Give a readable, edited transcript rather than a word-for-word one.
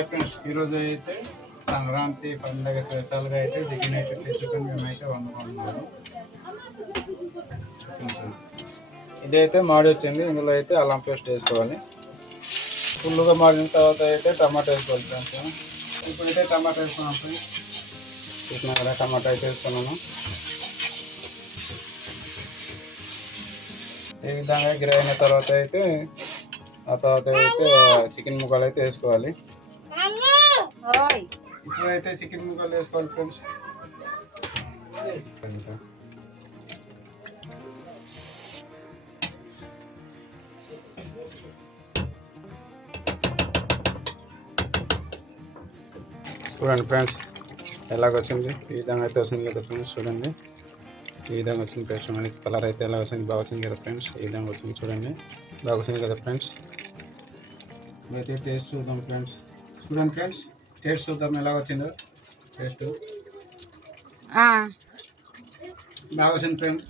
Hi friends, ఈరోజు అయితే సంక్రాంతి పండుగ స్పెషల్గా అయితే చికెన్ అయితే తెచ్చుకొని మేమైతే వండుకుంటున్నాము. ఇదైతే మాడి వచ్చింది. ఇందులో అయితే అల్లం పేస్ట్ వేసుకోవాలి. ఫుల్గా మాడిన తర్వాత అయితే టమాటా వేసుకోవాలి ఫ్రెండ్స్. ఇప్పుడైతే టమాటా వేసుకున్నాం ఫ్రెండ్స్. చూసినా కదా, టమాటా అయితే వేసుకున్నాను. ఈ విధంగా గ్రే అయిన తర్వాత అయితే చికెన్ ముక్కలు అయితే వేసుకోవాలి. ఇప్పుడైతే చికెన్ ముక్కలు వేసుకోవాలి ఫ్రెండ్స్. చూడండి ఫ్రెండ్స్, ఎలాగొచ్చింది. ఈ విధంగా అయితే వస్తుంది కదా ఫ్రెండ్స్. చూడండి, ఈ విధంగా వచ్చింది ఫ్రెండ్స్. మనకి కలర్ అయితే ఎలా వచ్చింది, బాగా వచ్చింది కదా ఫ్రెండ్స్. ఈ విధంగా వచ్చింది చూడండి, బాగా వచ్చింది కదా ఫ్రెండ్స్. అయితే టేస్ట్ చూద్దాం ఫ్రెండ్స్. చూడండి ఫ్రెండ్స్, టేస్ట్ చూద్దాం ఎలా వచ్చిందో. టేస్ట్ బాగా వచ్చింది ఫ్రెండ్స్.